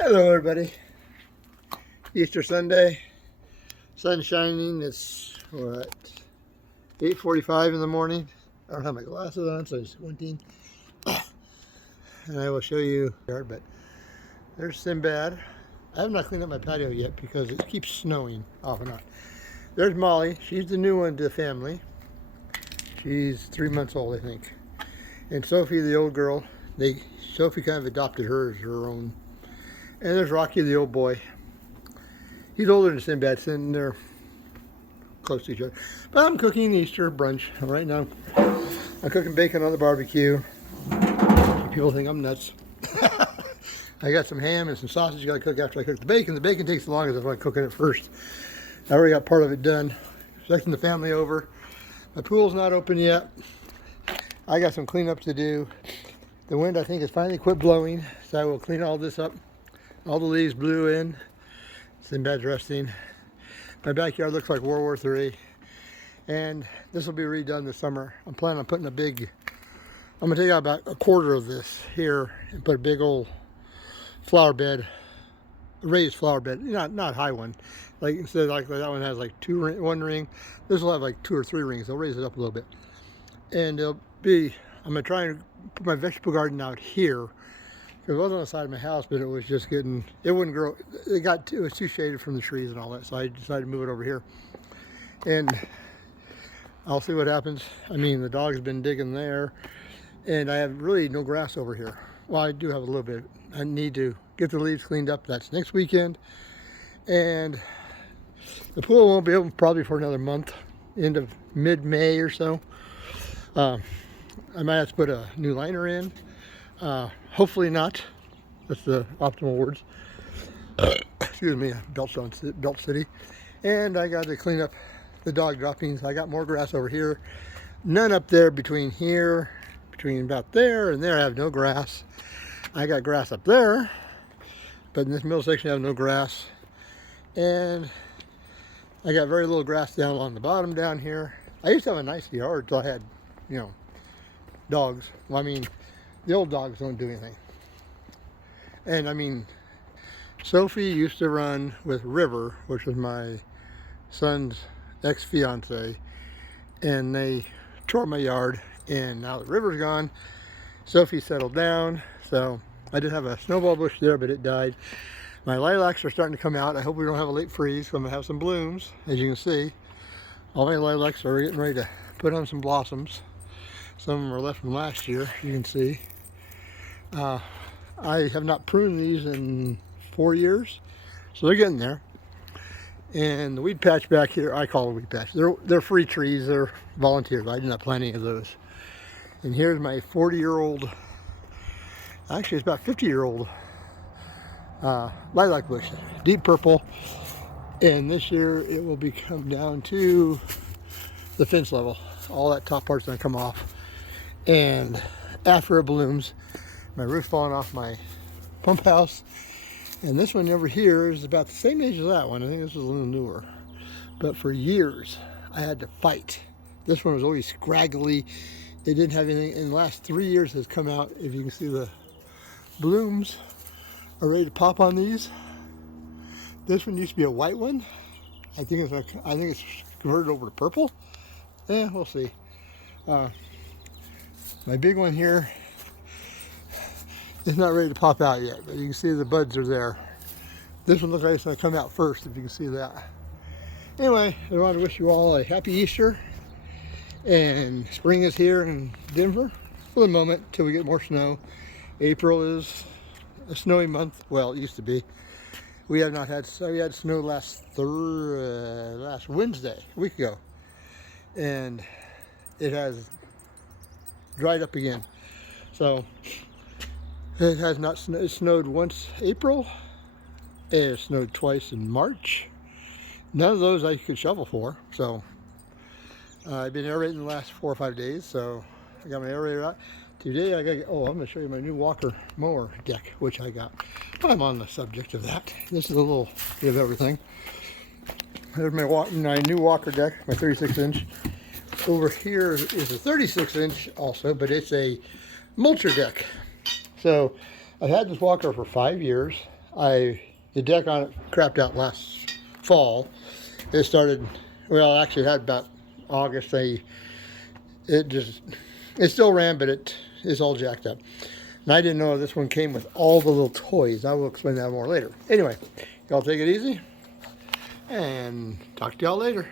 Hello everybody. Easter Sunday. Sun shining. It's what, 8:45 in the morning. I don't have my glasses on, so it's squinting. And I will show you but there's Sinbad. I have not cleaned up my patio yet because it keeps snowing off and on. There's Molly. She's the new one to the family. She's 3 months old, I think. And Sophie, the old girl. Sophie kind of adopted her as her own. And there's Rocky, the old boy. He's older than Sinbad, and they're close to each other. But I'm cooking Easter brunch. Right now, I'm cooking bacon on the barbecue. People think I'm nuts. I got some ham and some sausage I gotta cook after I cook the bacon. The bacon takes the longest if I'm cooking it first. I already got part of it done. Expecting the family over. My pool's not open yet. I got some cleanup to do. The wind, I think, has finally quit blowing, so I will clean all this up. All the leaves blew in. Sinbad's resting. My backyard looks like World War III. And this will be redone this summer. I'm planning on putting I'm gonna take out about a quarter of this here and put a big old flower bed, a raised flower bed, not high one. Like instead of like that one has like one ring, this will have like 2 or 3 rings. I'll raise it up a little bit. And I'm gonna try and put my vegetable garden out here. It was on the side of my house, but it was just it wouldn't grow. It was too shaded from the trees and all that, so I decided to move it over here. And I'll see what happens. I mean, the dog's been digging there, and I have really no grass over here. Well, I do have a little bit. I need to get the leaves cleaned up. That's next weekend. And the pool won't be open probably for another month, end of mid-May or so. I might have to put a new liner in. Hopefully not. That's the optimal words. Excuse me, Belt City. And I got to clean up the dog droppings. I got more grass over here. None up there between about there and there I have no grass. I got grass up there, but in this middle section I have no grass. And I got very little grass down along the bottom down here. I used to have a nice yard until I had, dogs. Well, I mean, the old dogs don't do anything. And I mean, Sophie used to run with River, which was my son's ex-fiance, and they tore my yard. And now that River's gone, Sophie settled down. So I did have a snowball bush there, but it died. My lilacs are starting to come out. I hope we don't have a late freeze, so I'm gonna have some blooms. As you can see, all my lilacs are getting ready to put on some blossoms. Some of them are left from last year, you can see. I have not pruned these in 4 years, so they're getting there. And the weed patch back here, I call it a weed patch. They're free trees, they're volunteers. I did not plant any of those. And here's my 40-year-old, actually it's about 50-year-old lilac bush, deep purple. And this year it will come down to the fence level. All that top part's gonna come off. And after it blooms, my roof falling off my pump house. And this one over here is about the same age as that one. I think this is a little newer. But for years, I had to fight. This one was always scraggly. It didn't have anything. In the last 3 years, has come out. If you can see, the blooms are ready to pop on these. This one used to be a white one. I think it's converted over to purple. Yeah, we'll see. My big one here is not ready to pop out yet, but you can see the buds are there. This one looks like it's going to come out first, if you can see that. Anyway, I want to wish you all a happy Easter. And spring is here in Denver for the moment till we get more snow. April is a snowy month. Well, it used to be. We have not had snow. We had snow last Wednesday, a week ago. And it has dried up again. So it has not snowed. It snowed once April. It snowed twice in March. None of those I could shovel for. So I've been aerating the last 4 or 5 days. So I got my aerator out. Today I'm going to show you my new Walker mower deck, which I got. I'm on the subject of that. This is a little bit of everything. There's my new Walker deck, my 36-inch. Over here is a 36-inch also, but it's a mulcher deck. So I've had this Walker for 5 years. The deck on it crapped out last fall. It started, well, actually it had about August. It still ran, but it is all jacked up. And I didn't know this one came with all the little toys. I will explain that more later. Anyway, y'all take it easy and talk to y'all later.